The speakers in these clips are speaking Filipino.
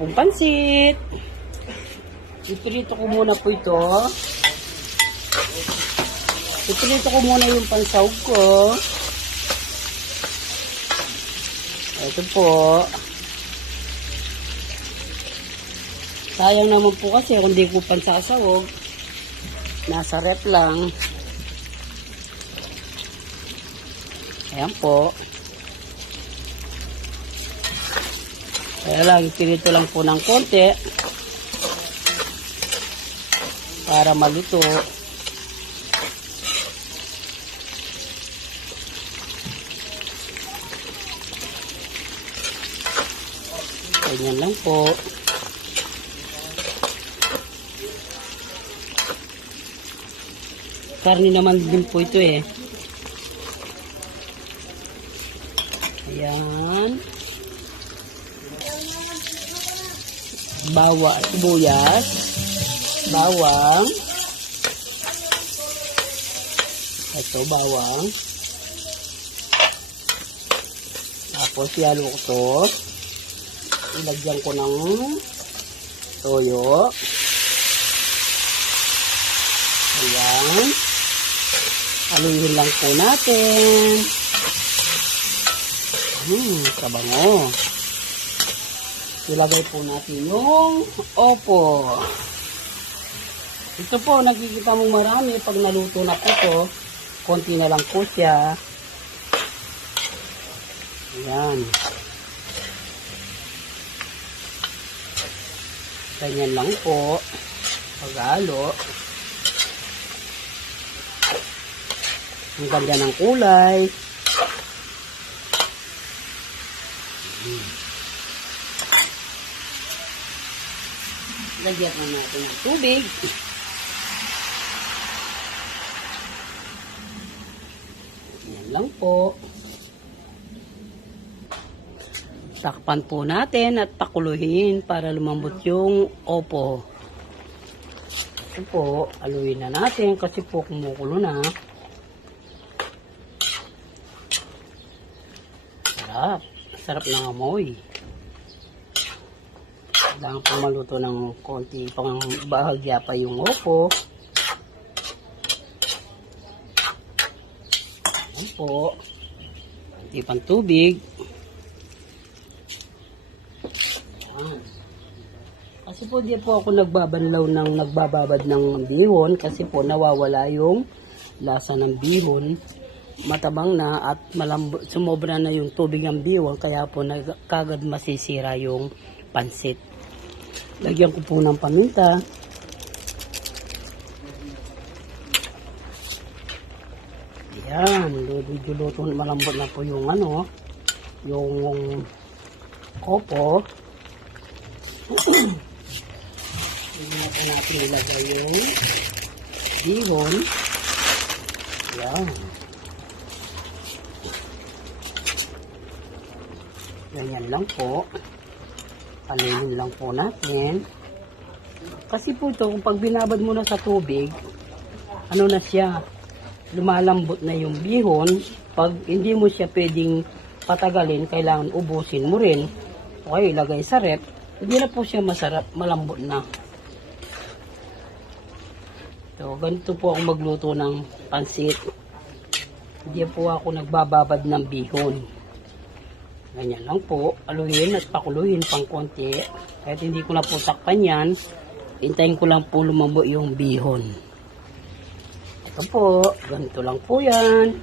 pong pansit. Ipilito ko muna po ito. Ipilito ko muna yung pansahog ko. Ito po. Sayang naman po kasi kung di ko pansasahog. Nasa rep lang. Ayan po. Kaya lang, ipilito lang po ng konti para maluto. Ganyan lang po. Karne naman din po ito eh. Ayan. Sibuyas. Bawang. Ito, bawang. Tapos, yalo ko to. Ilagyan ko ng toyo. Ayan. Haluin lang po natin. Kabango. Ilagay po natin yung opo. Ito po, nakikita mong marami. Pag naluto na po ito, konti na lang po siya. Ayan. Ganyan lang po. Paghalo. Ang ganda ng kulay. Lagyan na natin ng tubig. Yan lang po. Takpan po natin at pakuluhin para lumambot yung opo. Ito po, aluin na natin kasi po kumukulo na. Sarap. Sarap ng amoy. Kailangan po maluto ng konti pang bahagya pa yung opo. Ayan po. Konti pang tubig. Ayan. Kasi po di po ako nagbababad ng bihon kasi po nawawala yung lasa ng bihon. Matabang na at malambot, sumobra na yung tubig ng bihon kaya po kagad masisira yung pansit. Lagyan ko po ng paminta. Yan, luto malambot na po yung yung opo. Hindi na po natin ilagay yung bihon. Yan. Ganyan lang po. Paluin lang po natin. Kasi po ito, kung pag binabad mo na sa tubig, ano na siya, lumalambot na yung bihon. Pag hindi mo siya pwedeng patagalin, kailangan ubusin mo rin. Okay, ilagay sa rep. Hindi na po siya masarap, malambot na. So, ganito po ako magluto ng pansit. Hindi po ako nagbababad ng bihon. Ganyan lang po. Aluhin at pakuluhin pang konti. Kahit hindi ko na po takpan yan, hintayin ko lang po lumambot yung bihon. Ito po. Ganito lang po yan.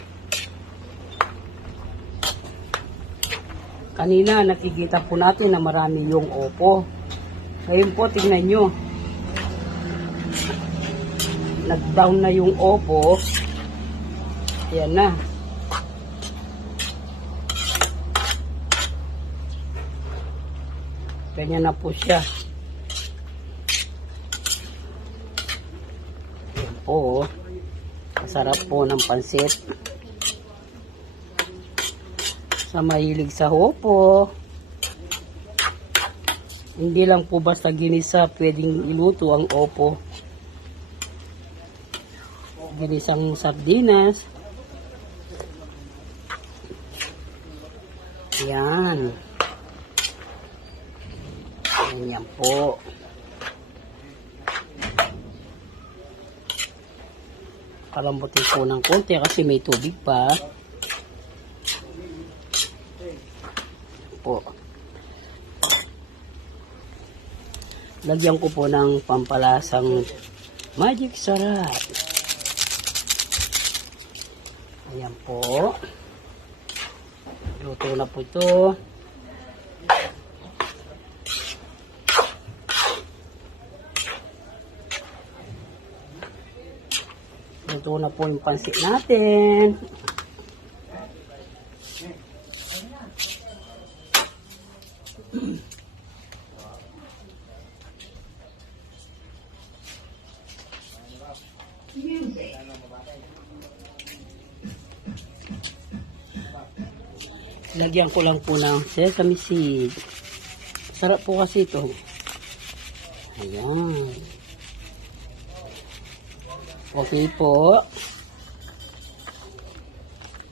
Kanina nakikita po natin na marami yung opo. Ngayon po tingnan nyo. Nag-down na yung opo. Ayan na. Ganyan na po siya. Ayan po. Masarap po ng pansit. Sa mahilig sa opo. Hindi lang po basta ginisa pwedeng iluto ang opo. Ginisang sardinas. Yan. Ganyan po. Kalambutin po ng konti kasi may tubig pa. Po. Lagyan ko po ng pampalasang magic sarap. Ayan po. Luto na po ito. Luto na po yung pansit natin. Lagyan ko lang po ng sesame seed. Sarap po kasi ito. Ayan. Okay po.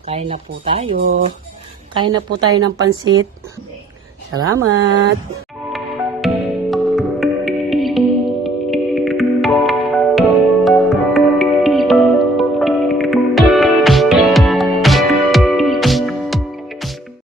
Kain na po tayo. Kain na po tayo ng pansit. Salamat.